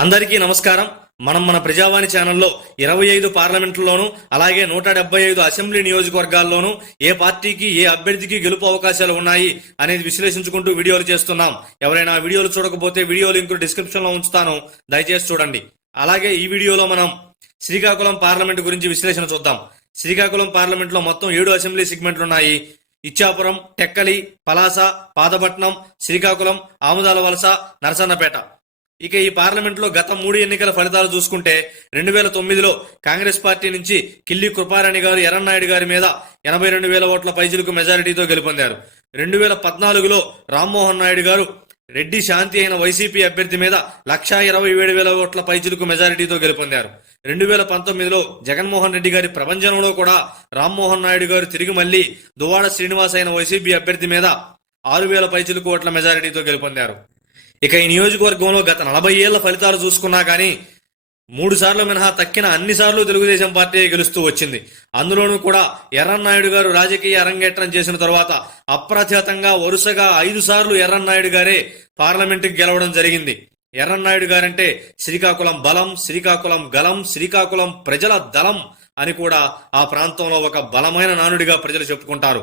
అందరికీ నమస్కారం. మనం మన ప్రజావాణి ఛానల్లో ఇరవై ఐదు పార్లమెంట్లలోనూ అలాగే నూట డెబ్బై ఐదు అసెంబ్లీ నియోజకవర్గాల్లోనూ ఏ పార్టీకి ఏ అభ్యర్థికి గెలుపు అవకాశాలు ఉన్నాయి అనేది విశ్లేషించుకుంటూ వీడియోలు చేస్తున్నాం. ఎవరైనా వీడియోలు చూడకపోతే వీడియో లింక్ డిస్క్రిప్షన్లో ఉంచుతాను. దయచేసి చూడండి. అలాగే ఈ వీడియోలో మనం శ్రీకాకుళం పార్లమెంట్ గురించి విశ్లేషణ చూద్దాం. శ్రీకాకుళం పార్లమెంట్లో మొత్తం ఏడు అసెంబ్లీ సెగ్మెంట్లు ఉన్నాయి ఇచ్చాపురం టెక్కలి పలాస పాదపట్నం శ్రీకాకుళం ఆముదాల వలస నరసన్నపేట. ఇక ఈ పార్లమెంట్లో గత మూడు ఎన్నికల ఫలితాలు చూసుకుంటే రెండు వేల తొమ్మిదిలో కాంగ్రెస్ పార్టీ నుంచి కిల్లి కృపారాణి గారు ఎర్రన్నాయుడు గారి మీద ఎనభై రెండు వేల ఓట్ల పైజులకు మెజారిటీతో గెలుపొందారు. రెండు వేల పద్నాలుగులో రామ్మోహన్ నాయుడు గారు రెడ్డి శాంతి అయిన వైసీపీ అభ్యర్థి మీద లక్షా ఇరవై ఏడు వేల ఓట్ల పైచులకు మెజారిటీతో గెలుపొందారు. రెండు వేల పంతొమ్మిదిలో జగన్మోహన్ రెడ్డి గారి ప్రపంచంలో కూడా రామ్మోహన్ నాయుడు గారు తిరిగి మళ్ళీ దువాడ శ్రీనివాస్ అయిన వైసీపీ అభ్యర్థి మీద ఆరు వేల పైచులకు ఓట్ల మెజారిటీతో గెలుపొందారు. ఇక ఈ నియోజకవర్గంలో గత నలభై ఏళ్ళ ఫలితాలు చూసుకున్నా కానీ మూడు సార్లు మినహా తక్కిన అన్ని సార్లు తెలుగుదేశం పార్టీ గెలుస్తూ వచ్చింది. అందులోనూ కూడా ఎర్రన్నాయుడు గారు రాజకీయ అరంగేట్రం చేసిన తర్వాత అప్రతిహతంగా వరుసగా ఐదు సార్లు ఎర్రన్నాయుడు గారే పార్లమెంటుకి గెలవడం జరిగింది. ఎర్రన్నాయుడు గారంటే శ్రీకాకుళం బలం శ్రీకాకుళం గలం శ్రీకాకుళం ప్రజల దళం అని కూడా ఆ ప్రాంతంలో ఒక బలమైన నానుడిగా ప్రజలు చెప్పుకుంటారు.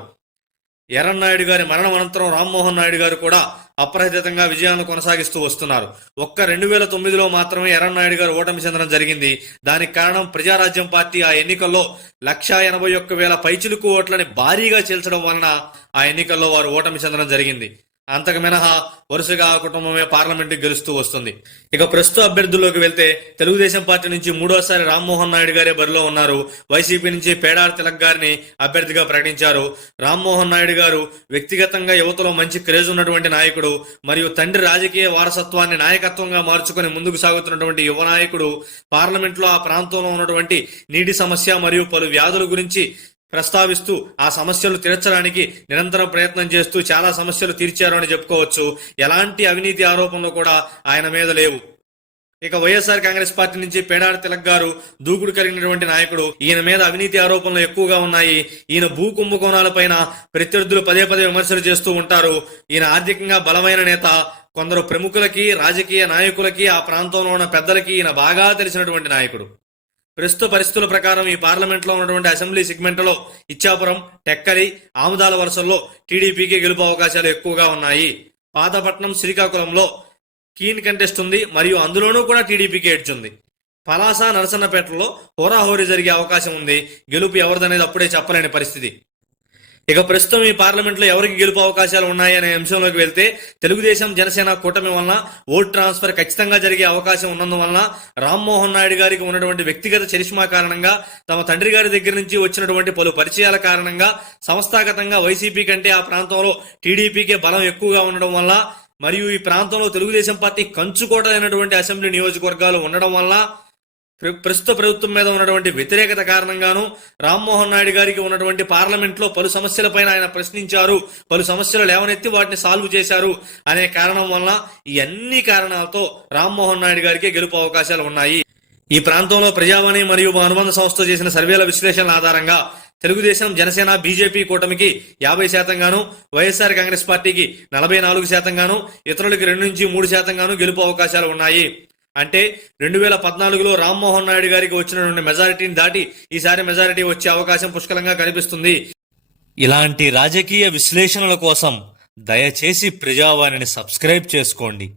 ఎర్రన్నాయుడు గారి మరణం అనంతరం రామ్మోహన్ నాయుడు గారు కూడా అప్రహితంగా విజయాలను కొనసాగిస్తూ వస్తున్నారు. ఒక్క రెండు వేల తొమ్మిదిలో మాత్రమే ఎర్రన్నాయుడు గారు ఓటమి చెందడం జరిగింది. దానికి కారణం ప్రజారాజ్యం పార్టీ ఆ ఎన్నికల్లో లక్షా ఎనభై ఒక్క వేల పైచిలుకు ఓట్లని భారీగా చేల్చడం వలన ఆ ఎన్నికల్లో వారు ఓటమి చెందడం జరిగింది. అంతకు మినహా వరుసగా ఆ కుటుంబమే పార్లమెంట్ గెలుస్తూ వస్తుంది. ఇక ప్రస్తుత అభ్యర్థుల్లోకి వెళ్తే తెలుగుదేశం పార్టీ నుంచి మూడోసారి రామ్మోహన్ నాయుడు గారే బరిలో ఉన్నారు. వైసీపీ నుంచి పేడార్ తిలక్ గారిని అభ్యర్థిగా ప్రకటించారు. రామ్మోహన్ నాయుడు గారు వ్యక్తిగతంగా యువతలో మంచి క్రేజ్ ఉన్నటువంటి నాయకుడు మరియు తండ్రి రాజకీయ వారసత్వాన్ని నాయకత్వంగా మార్చుకొని ముందుకు సాగుతున్నటువంటి యువ నాయకుడు. పార్లమెంట్లో ఆ ప్రాంతంలో ఉన్నటువంటి నీటి సమస్య మరియు పలు వ్యాధుల గురించి ప్రస్తావిస్తూ ఆ సమస్యలు తీర్చడానికి నిరంతరం ప్రయత్నం చేస్తూ చాలా సమస్యలు తీర్చారు అని చెప్పుకోవచ్చు. ఎలాంటి అవినీతి ఆరోపణలు కూడా ఆయన మీద లేవు. ఇక వైఎస్ఆర్ కాంగ్రెస్ పార్టీ నుంచి పేడారి తిలక్ గారు దూకుడు కలిగినటువంటి నాయకుడు. ఈయన మీద అవినీతి ఆరోపణలు ఎక్కువగా ఉన్నాయి. ఈయన భూ కుంభకోణాలపైన ప్రత్యర్థులు పదే పదే విమర్శలు చేస్తూ ఉంటారు. ఈయన ఆర్థికంగా బలమైన నేత. కొందరు ప్రముఖులకి రాజకీయ నాయకులకి ఆ ప్రాంతంలో ఉన్న పెద్దలకి ఈయన బాగా తెలిసినటువంటి నాయకుడు. ప్రస్తుత పరిస్థితుల ప్రకారం ఈ పార్లమెంట్లో ఉన్నటువంటి అసెంబ్లీ సెగ్మెంట్లో ఇచ్చాపురం టెక్కలి ఆముదాల వరుసల్లో టీడీపీకి గెలుపు అవకాశాలు ఎక్కువగా ఉన్నాయి. పాతపట్నం శ్రీకాకుళంలో కీన్ కంటెస్ట్ ఉంది మరియు అందులోనూ కూడా టీడీపీకి ఏడ్చుంది పలాస నరసన్నపేటలో హోరాహోరీ జరిగే అవకాశం ఉంది. గెలుపు ఎవరిదనేది అప్పుడే చెప్పలేని పరిస్థితి. ఇక ప్రస్తుతం ఈ పార్లమెంట్లో ఎవరికి గెలుపు అవకాశాలు ఉన్నాయి అనే అంశంలోకి వెళ్తే తెలుగుదేశం జనసేన కూటమి వలన ఓట్ ట్రాన్స్ఫర్ ఖచ్చితంగా జరిగే అవకాశం ఉన్నందువలన రామ్మోహన్ నాయుడు గారికి ఉన్నటువంటి వ్యక్తిగత చరిష్మా కారణంగా తమ తండ్రి గారి దగ్గర నుంచి వచ్చినటువంటి పలు పరిచయాల కారణంగా సంస్థాగతంగా వైసీపీ కంటే ఆ ప్రాంతంలో టీడీపీకే బలం ఎక్కువగా ఉండడం వల్ల మరియు ఈ ప్రాంతంలో తెలుగుదేశం పార్టీ కంచుకోటైనటువంటి అసెంబ్లీ నియోజకవర్గాలు ఉండడం వల్ల ప్రస్తుత ప్రభుత్వం మీద ఉన్నటువంటి వ్యతిరేకత కారణంగాను రామ్మోహన్ నాయుడు గారికి ఉన్నటువంటి పార్లమెంట్లో పలు సమస్యలపైన ఆయన ప్రశ్నించారు. పలు సమస్యలు లేవనెత్తి వాటిని సాల్వ్ చేశారు అనే కారణం వలన ఈ అన్ని కారణాలతో రామ్మోహన్ నాయుడు గారికి గెలుపు అవకాశాలు ఉన్నాయి. ఈ ప్రాంతంలో ప్రజావాణి మరియు మా అనుబంధ సంస్థ చేసిన సర్వేల విశ్లేషణల ఆధారంగా తెలుగుదేశం జనసేన బీజేపీ కూటమికి యాభై శాతం గాను వైఎస్ఆర్ కాంగ్రెస్ పార్టీకి నలభై నాలుగు శాతంగాను ఇతరులకి రెండు నుంచి మూడు శాతం గాను గెలుపు అవకాశాలు ఉన్నాయి. అంటే రెండు వేల పద్నాలుగులో రామ్మోహన్ నాయుడు గారికి వచ్చినటువంటి మెజారిటీని దాటి ఈసారి మెజారిటీ వచ్చే అవకాశం పుష్కలంగా కనిపిస్తుంది. ఇలాంటి రాజకీయ విశ్లేషణల కోసం దయచేసి ప్రజావాణిని సబ్స్క్రైబ్ చేసుకోండి.